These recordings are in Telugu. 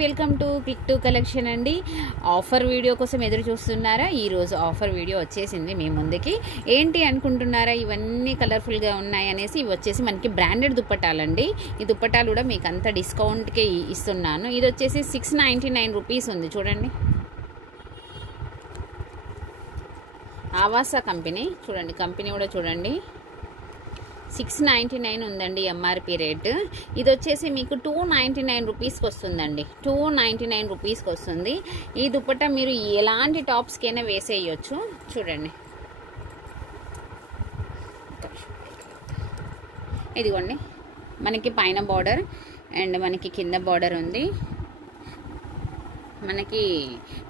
Welcome to click to collection అండి. ఆఫర్ వీడియో కోసం ఎదురు చూస్తున్నారా? ఈరోజు ఆఫర్ వీడియో వచ్చేసింది మీ ముందుకి. ఏంటి అనుకుంటున్నారా? ఇవన్నీ కలర్ఫుల్గా ఉన్నాయి అనేసి. ఇవి వచ్చేసి మనకి బ్రాండెడ్ దుప్పటాలండి. ఈ దుప్పటాలు కూడా మీకు అంత డిస్కౌంట్కే ఇస్తున్నాను. ఇది వచ్చేసి 699 రూపీస్ ఉంది చూడండి. ఆవాసా కంపెనీ చూడండి, కంపెనీ కూడా చూడండి. 699 ఉందండి ఎంఆర్పి రేట్. ఇది వచ్చేసి మీకు 299 రూపీస్కి వస్తుందండి. 299 రూపీస్కి వస్తుంది. ఈ దుప్పట్టా మీరు ఎలాంటి టాప్స్కైనా వేసేయచ్చు. చూడండి, ఇదిగోండి, మనకి పైన బార్డర్ అండ్ మనకి కింద బార్డర్ ఉంది. మనకి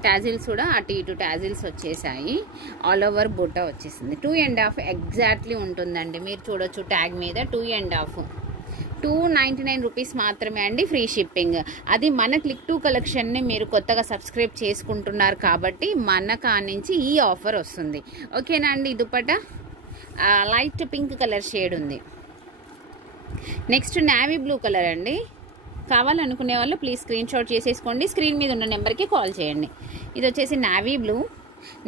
టాజిల్స్ కూడా అటు ఇటు టాజిల్స్ వచ్చేసాయి. ఆల్ ఓవర్ బుట్ట వచ్చేసింది. 2.5 ఎగ్జాక్ట్లీ ఉంటుందండి. మీరు చూడొచ్చు ట్యాగ్ మీద 2.5. 299 రూపీస్ మాత్రమే అండి, ఫ్రీ షిప్పింగ్. అది మన క్లిక్ టు కలెక్షన్ని మీరు కొత్తగా సబ్స్క్రైబ్ చేసుకుంటున్నారు కాబట్టి మన కానించి ఈ ఆఫర్ వస్తుంది. ఓకేనా అండి? ఈ dupatta light pink colour shade ఉంది. నెక్స్ట్ నావీ బ్లూ కలర్ అండి. కావాలనుకునే వాళ్ళు ప్లీజ్ స్క్రీన్ షాట్ చేసేసుకోండి. స్క్రీన్ మీద ఉన్న నెంబర్కి కాల్ చేయండి. ఇది వచ్చేసి నావీ బ్లూ.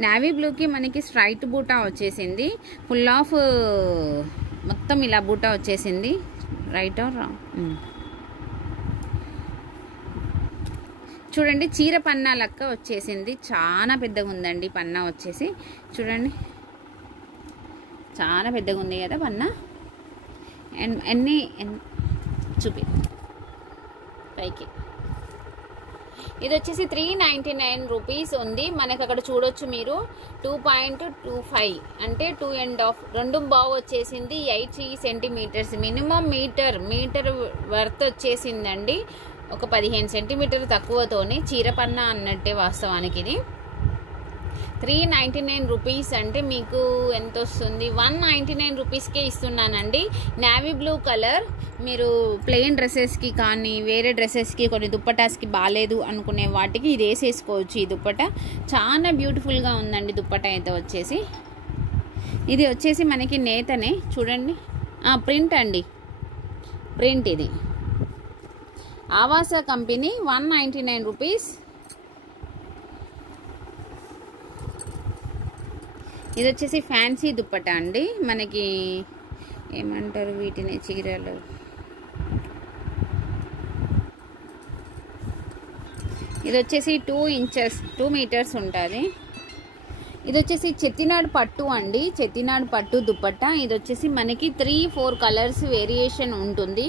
నావీ బ్లూకి మనకి స్ట్రైట్ బూటా వచ్చేసింది. ఫుల్ ఆఫ్ మొత్తం ఇలా బూటా వచ్చేసింది. Right are wrong? చూడండి, చీర పన్నా లెక్క వచ్చేసింది. చాలా పెద్దగా ఉందండి పన్నా వచ్చేసి. చూడండి, చాలా పెద్దగా ఉంది కదా పన్నా. అండ్ అన్నీ చూపి పైకి. ఇది వచ్చేసి 399 రూపీస్ ఉంది. మనకి అక్కడ చూడొచ్చు మీరు 2.25 అంటే 2.5 రెండు బావు వచ్చేసింది. 80 సెంటీమీటర్స్ మినిమం మీటర్ వర్త్ వచ్చేసిందండి. ఒక 15 సెంటీమీటర్ తక్కువతోనే చీరపన్నా అన్నట్టే వాస్తవానికి. ఇది 399 రూపీస్ అంటే మీకు ఎంత వస్తుంది? 199 రూపీస్కే ఇస్తున్నానండి. Navy blue colour. మీరు ప్లెయిన్ డ్రెస్సెస్కి కానీ వేరే డ్రెస్సెస్కి కొన్ని దుప్పటాస్కి బాగాలేదు అనుకునే వాటికి ఇది వేసేసుకోవచ్చు. ఈ దుప్పట చాలా బ్యూటిఫుల్గా ఉందండి. దుప్పట అయితే వచ్చేసి ఇది వచ్చేసి మనకి నేతనే చూడండి. ప్రింట్ అండి, ప్రింట్. ఇది ఆవాసా కంపెనీ. 199 రూపీస్. ఇది వచ్చేసి ఫ్యాన్సీ దుప్పట అండి. మనకి ఏమంటారు వీటిని, చీరలు. ఇది వచ్చేసి 2 మీటర్స్ ఉంటుంది. ఇది వచ్చేసి చెట్టినాడు పట్టు అండి. చెట్టినాడు పట్టు దుప్పట్ట. ఇది వచ్చేసి మనకి 3-4 కలర్స్ వేరియేషన్ ఉంటుంది.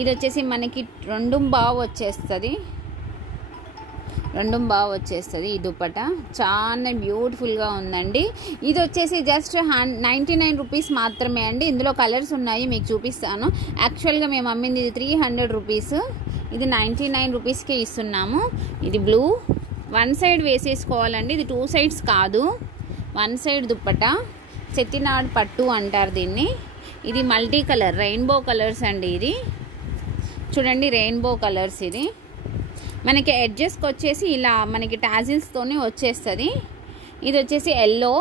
ఇది వచ్చేసి మనకి రెండు బావు వచ్చేస్తుంది. ఈ దుప్పట చాలా బ్యూటిఫుల్గా ఉందండి. ఇది వచ్చేసి జస్ట్ 99 రూపీస్ మాత్రమే అండి. ఇందులో కలర్స్ ఉన్నాయి, మీకు చూపిస్తాను. యాక్చువల్గా మేము అమ్మింది ఇది 300 రూపీస్. ఇది 99 రూపీస్కే ఇస్తున్నాము. ఇది బ్లూ. 1 సైడ్ వేసేసుకోవాలండి. ఇది 2 సైడ్స్ కాదు, 1 సైడ్ దుప్పట. చెట్టినాడు పట్టు అంటారు దీన్ని. ఇది మల్టీ కలర్, రెయిన్బో కలర్స్ అండి. ఇది చూడండి, రెయిన్బో కలర్స్. ఇది మనకి ఎడ్జెస్కి వచ్చేసి ఇలా మనకి టాజిల్స్తోనే వచ్చేస్తుంది. ఇది వచ్చేసి ఎల్లో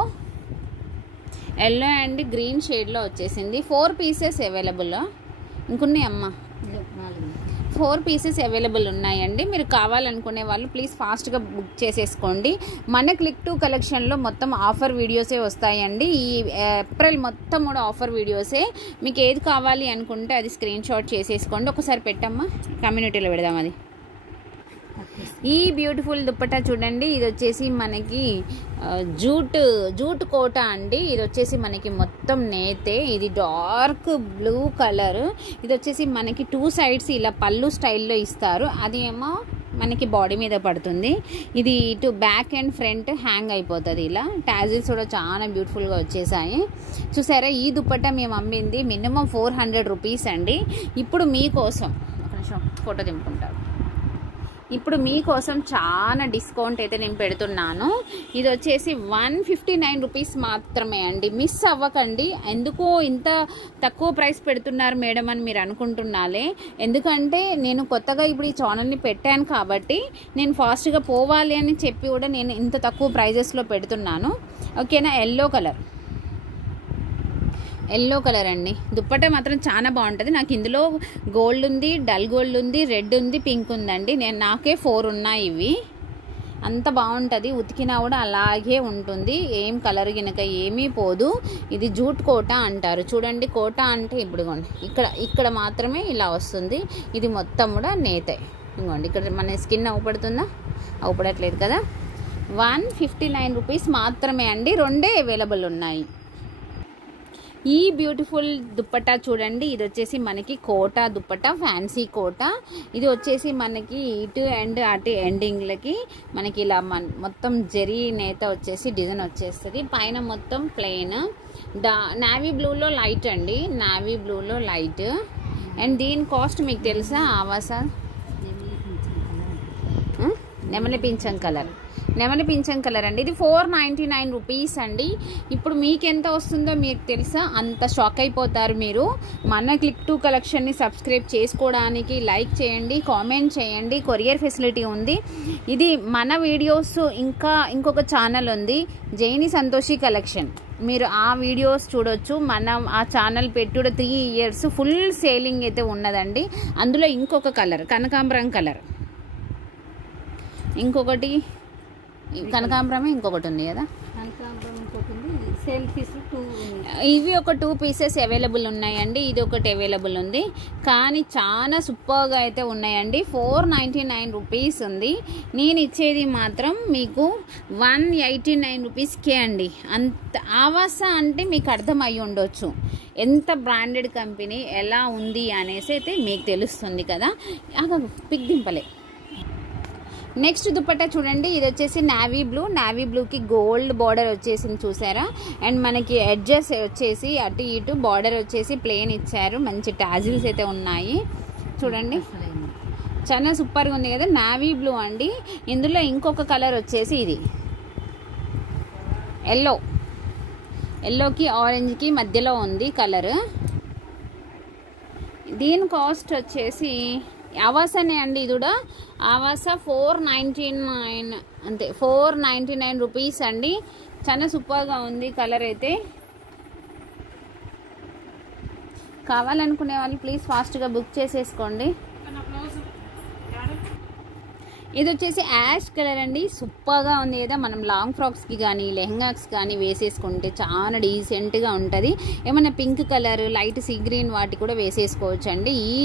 అండ్ గ్రీన్ షేడ్లో వచ్చేసింది. 4 పీసెస్ అవైలబుల్. ఇంకున్నాయి అమ్మ, 4 పీసెస్ అవైలబుల్ ఉన్నాయండి. మీరు కావాలనుకునే వాళ్ళు ప్లీజ్ ఫాస్ట్గా బుక్ చేసేసుకోండి. మన క్లిక్ టు కలెక్షన్లో మొత్తం ఆఫర్ వీడియోసే వస్తాయండి. ఈ ఏప్రిల్ మొత్తం కూడా ఆఫర్ వీడియోసే. మీకు ఏది కావాలి అనుకుంటే అది స్క్రీన్ షాట్ చేసేసుకోండి. ఒకసారి పెట్టమ్మా, కమ్యూనిటీలో పెడదాం. అది ఈ బ్యూటిఫుల్ దుప్పటా చూడండి. ఇది వచ్చేసి మనకి జూట్ కోట అండి. ఇది వచ్చేసి మనకి మొత్తం నేతే. ఇది డార్క్ బ్లూ కలర్. ఇది వచ్చేసి మనకి 2 సైడ్స్ ఇలా పళ్ళు స్టైల్లో ఇస్తారు. అది ఏమో మనకి బాడీ మీద పడుతుంది. ఇది ఇటు బ్యాక్ అండ్ ఫ్రంట్ హ్యాంగ్ అయిపోతుంది. ఇలా టాజిల్స్ కూడా చాలా బ్యూటిఫుల్గా వచ్చేసాయి. చూసారా? ఈ దుప్పట్టా మేము అమ్మింది మినిమం 400 రూపీస్ అండి. ఇప్పుడు మీకోసం ఒక నిమిషం ఫోటో దింపుకుంటారు. ఇప్పుడు మీకోసం చాలా డిస్కౌంట్ అయితే నేను పెడుతున్నాను. ఇది వచ్చేసి 159 రూపీస్ మాత్రమే అండి. మిస్ అవ్వకండి. ఎందుకో ఇంత తక్కువ ప్రైస్ పెడుతున్నారు మేడం అని మీరు అనుకుంటున్నాలే. ఎందుకంటే నేను కొత్తగా ఇప్పుడు ఈ ఛానల్ని పెట్టాను కాబట్టి నేను ఫాస్ట్గా పోవాలి అని చెప్పి కూడా నేను ఇంత తక్కువ ప్రైజెస్లో పెడుతున్నాను. ఓకేనా? Yellow colour. ఎల్లో కలర్ అండి. దుప్పట్టా మాత్రం చాలా బాగుంటుంది. నాకు ఇందులో గోల్డ్ ఉంది, డల్ గోల్డ్ ఉంది, రెడ్ ఉంది, పింక్ ఉందండి. నాకే 4 ఉన్నాయి ఇవి. అంత బాగుంటుంది, ఉతికినా కూడా అలాగే ఉంటుంది, ఏం కలర్ గినక ఏమీ పోదు. ఇది జూట్ కోట అంటారు చూడండి. కోట అంటే ఇప్పుడుగోండి ఇక్కడ మాత్రమే ఇలా వస్తుంది. ఇది మొత్తం కూడా నేతే. ఇంకోండి ఇక్కడ మన స్కిన్ అవుపడుతుందా? అవుపడట్లేదు కదా. 159 రూపీస్ మాత్రమే అండి. 2 అవైలబుల్ ఉన్నాయి. ఈ బ్యూటిఫుల్ దుప్పట్టా చూడండి. ఇది వచ్చేసి మనకి కోటా దుప్పట్టా, ఫ్యాన్సీ కోటా. ఇది వచ్చేసి మనకి ఇటు అండ్ అటు ఎండింగ్లకి మనకి ఇలా మొత్తం జరీ నేత వచ్చేసి డిజైన్ వచ్చేస్తుంది. పైన మొత్తం ప్లెయిన్. నావీ బ్లూలో లైట్ అండి, నావీ బ్లూలో లైట్. అండ్ దీని కాస్ట్ మీకు తెలుసా? ఆవాసా నెమలి పింఛం కలర్, నెమలి పింఛం కలర్ అండి. ఇది 499 రూపీస్ అండి. ఇప్పుడు మీకు ఎంత వస్తుందో మీకు తెలుసా? అంత షాక్ అయిపోతారు మీరు. మన క్లిక్ టు కలెక్షన్ని సబ్స్క్రైబ్ చేసుకోవడానికి లైక్ చేయండి, కామెంట్ చేయండి. కొరియర్ ఫెసిలిటీ ఉంది. ఇది మన వీడియోస్ ఇంకొక ఛానల్ ఉంది, జైని సంతోషి కలెక్షన్. మీరు ఆ వీడియోస్ చూడొచ్చు. మనం ఆ ఛానల్ పెట్టుడు 3 ఇయర్స్ ఫుల్ సేలింగ్ అయితే ఉన్నదండి. అందులో ఇంకొక కలర్ కనకాంబరం కలర్, ఇంకొకటి కనకాంబరమే ఇంకొకటి ఉంది కదా. ఇవి ఒక 2 పీసెస్ అవైలబుల్ ఉన్నాయండి. ఇది ఒకటి అవైలబుల్ ఉంది, కానీ చాలా సూపర్గా అయితే ఉన్నాయండి. 499 రూపీస్ ఉంది. నేను ఇచ్చేది మాత్రం మీకు 189 రూపీస్కే అండి. అంత ఆవాసా అంటే మీకు అర్థం అయ్యి ఉండొచ్చు ఎంత బ్రాండెడ్ కంపెనీ ఎలా ఉంది అనేసి అయితే మీకు తెలుస్తుంది కదా. పిక్ దింపలే. నెక్స్ట్ దుపట్టా చూడండి. ఇది వచ్చేసి నావీ బ్లూ, నావీ బ్లూకి గోల్డ్ బార్డర్ వచ్చేసింది చూసారా. అండ్ మనకి ఎడ్జెస్ వచ్చేసి అటు ఇటు బార్డర్ వచ్చేసి ప్లెయిన్ ఇచ్చారు. మంచి టాజిల్స్ అయితే ఉన్నాయి చూడండి, చాలా సూపర్గా ఉంది కదా. నావీ బ్లూ అండి. ఇందులో ఇంకొక కలర్ వచ్చేసి ఇది ఎల్లోకి ఆరెంజ్కి మధ్యలో ఉంది కలర్. దీని కాస్ట్ వచ్చేసి ఆవాసానే అండి. ఇది కూడా ఆవాసా 499 అంతే, 499 రూపీస్ అండి. చాలా సూపర్గా ఉంది కలర్ అయితే. కావాలనుకునే వాళ్ళు ప్లీజ్ ఫాస్ట్గా బుక్ చేసేసుకోండి. ఇది వచ్చేసి యాష్ కలర్ అండి. సూపర్గా ఉంది కదా. మనం లాంగ్ ఫ్రాక్స్కి కానీ లెహంగాస్ కానీ వేసేసుకుంటే చాలా డీసెంట్గా ఉంటుంది. ఏమైనా pink colour, light sea green వాటి కూడా వేసేసుకోవచ్చు అండి. ఈ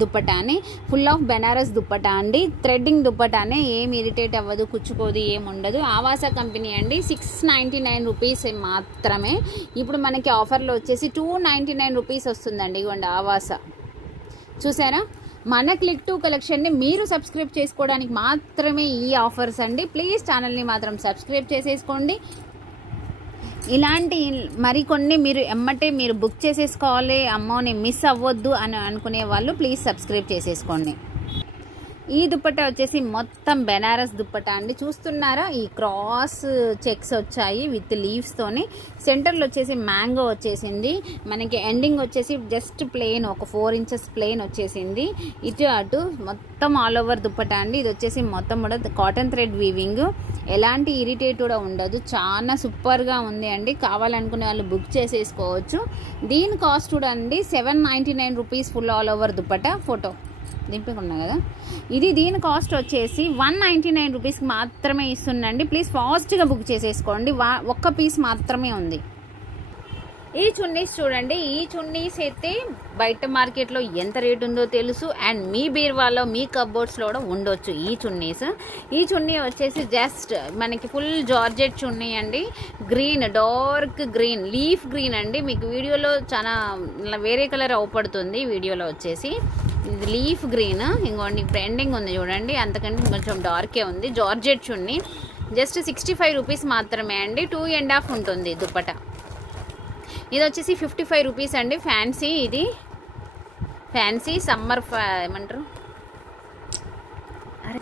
దుప్పటాని ఫుల్ ఆఫ్ బెనారస్ దుప్పటా అండి. థ్రెడ్డింగ్ దుప్పటానే, ఏం ఇరిటేట్ అవ్వదు, కుచ్చుకోదు, ఏముండదు. ఆవాసా కంపెనీ అండి. 699 రూపీస్ మాత్రమే. ఇప్పుడు మనకి ఆఫర్లో వచ్చేసి 299 రూపీస్ వస్తుందండి. ఇవ్వండి ఆవాసా చూసారా. మన క్లిక్ టు కలెక్షన్ని మీరు సబ్స్క్రైబ్ చేసుకోవడానికి మాత్రమే ఈ ఆఫర్స్ అండి. ప్లీజ్ ఛానల్ని మాత్రం సబ్స్క్రైబ్ చేసేసుకోండి. ఇలాంటి మరికొన్ని మీరు ఎమ్మటే మీరు బుక్ చేసేసుకోవాలి. అమ్మో నేను మిస్ అవ్వద్దు అని అనుకునే వాళ్ళు ప్లీజ్ సబ్స్క్రైబ్ చేసేసుకోండి. ఈ దుప్పట్టా వచ్చేసి మొత్తం బెనారస్ దుప్పట్టా అండి. చూస్తున్నారా, ఈ క్రాస్ చెక్స్ వచ్చాయి విత్ లీవ్స్ తోని. సెంటర్లో వచ్చేసి మ్యాంగో వచ్చేసింది. మనకి ఎండింగ్ వచ్చేసి జస్ట్ ప్లెయిన్, ఒక 4 ఇంచెస్ ప్లెయిన్ వచ్చేసింది. ఇటు అటు మొత్తం ఆల్ ఓవర్ దుప్పట్టా అండి. ఇది వచ్చేసి మొత్తం కూడా కాటన్ థ్రెడ్ వీవింగ్. ఎలాంటి ఇరిటేట్ కూడా ఉండదు. చాలా సూపర్గా ఉంది అండి. కావాలనుకునే వాళ్ళు బుక్ చేసేసుకోవచ్చు. దీని కాస్ట్ కూడా అండి 799 rupees full all over dupatta. Photo దింపుకున్నా కదా. దీని కాస్ట్ వచ్చేసి 199 రూపీస్కి మాత్రమే ఇస్తుందండి. ప్లీజ్ ఫాస్ట్గా బుక్ చేసేసుకోండి. ఒక్క పీస్ మాత్రమే ఉంది. ఈ చున్నీస్ చూడండి. ఈ చున్నీస్ అయితే బయట మార్కెట్లో ఎంత రేట్ ఉందో తెలుసు. అండ్ మీ బీర్వాలో, మీ కబోర్డ్స్లో కూడా ఉండొచ్చు ఈ చున్నీస్. ఈ చున్నీ వచ్చేసి జస్ట్ మనకి ఫుల్ జార్జెట్ చున్నీ అండి. Green, dark green, leaf green అండి. మీకు వీడియోలో చాలా వేరే కలర్ అవుపడుతుంది. వీడియోలో వచ్చేసి ఇది లీఫ్ గ్రీన్. ఇంకోండి ట్రెండింగ్ ఉంది చూడండి, అంతకంటే కొంచెం డార్కే ఉంది. జార్జెట్ చున్నీ జస్ట్ 65 రూపీస్ మాత్రమే అండి. 2.5 ఉంటుంది దుప్పట. ఇది వచ్చేసి 55 రూపీస్ అండి. ఫ్యాన్సీ, ఇది ఫ్యాన్సీ సమ్మర్ ఏమంటారు. అరే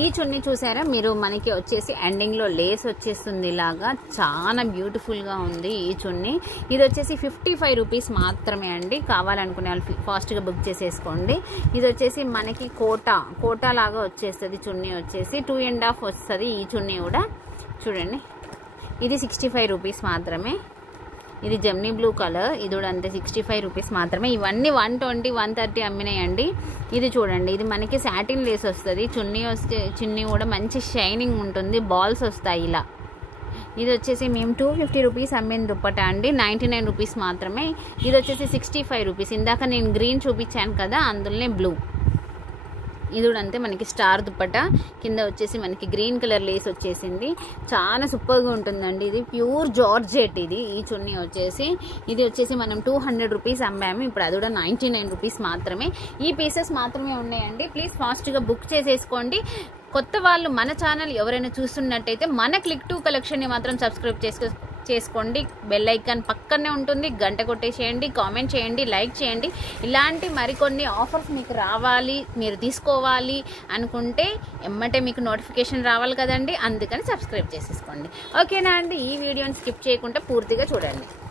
ఈ చున్నీ చూసారా మీరు, మనకి వచ్చేసి ఎండింగ్లో లేస్ వచ్చేస్తుంది ఇలాగా. చాలా బ్యూటిఫుల్గా ఉంది ఈ చున్నీ. ఇది వచ్చేసి 55 రూపీస్ మాత్రమే అండి. కావాలనుకునే వాళ్ళు ఫాస్ట్గా బుక్ చేసేసుకోండి. ఇది వచ్చేసి మనకి కోటా లాగా వచ్చేస్తుంది చున్నీ. వచ్చేసి 2.5 వస్తుంది ఈ చున్నీ కూడా. చూడండి ఇది 65 రూపీస్ మాత్రమే. ఇది జెమ్నీ బ్లూ కలర్, ఇది కూడా అంతే 65 రూపీస్ మాత్రమే. ఇవన్నీ 120, 130 అమ్మినాయండి. ఇది చూడండి, ఇది మనకి సాటిన్ లేస్ వస్తుంది. చున్నీ కూడా మంచి షైనింగ్ ఉంటుంది, బాల్స్ వస్తాయి ఇలా. ఇది వచ్చేసి మేము 250 రూపీస్ అమ్మిన దుప్పట అండి, 99 రూపీస్ మాత్రమే. ఇది వచ్చేసి 65 రూపీస్. ఇందాక నేను గ్రీన్ చూపించాను కదా, అందులోనే బ్లూ. ఇది కూడా అంతే మనకి స్టార్ దుప్పట, కింద వచ్చేసి మనకి గ్రీన్ కలర్ లేస్ వచ్చేసింది. చాలా సూపర్గా ఉంటుందండి. ఇది ప్యూర్ జార్జెట్. ఈ చున్నీ వచ్చేసి ఇది వచ్చేసి మనం 200 రూపీస్ అమ్మాము, ఇప్పుడు అది కూడా 99 రూపీస్ మాత్రమే. ఈ పీసెస్ మాత్రమే ఉన్నాయండి. ప్లీజ్ ఫాస్ట్గా బుక్ చేసేసుకోండి. కొత్త వాళ్ళు మన ఛానల్ ఎవరైనా చూస్తున్నట్టయితే మన క్లిక్ టు కలెక్షన్ని మాత్రం సబ్స్క్రైబ్ చేసుకోండి. బెల్ ఐకాన్ పక్కనే ఉంటుంది, గంట కొట్టేసేయండి, కామెంట్ చేయండి, లైక్ చేయండి. ఇలాంటి మరికొన్ని ఆఫర్స్ మీకు రావాలి, మీరు తీసుకోవాలి అనుకుంటే ఎమ్మటే మీకు నోటిఫికేషన్ రావాలి కదండి, అందుకని సబ్స్క్రైబ్ చేసేసుకోండి. ఓకేనా అండి? ఈ వీడియోని స్కిప్ చేయకుండా పూర్తిగా చూడండి.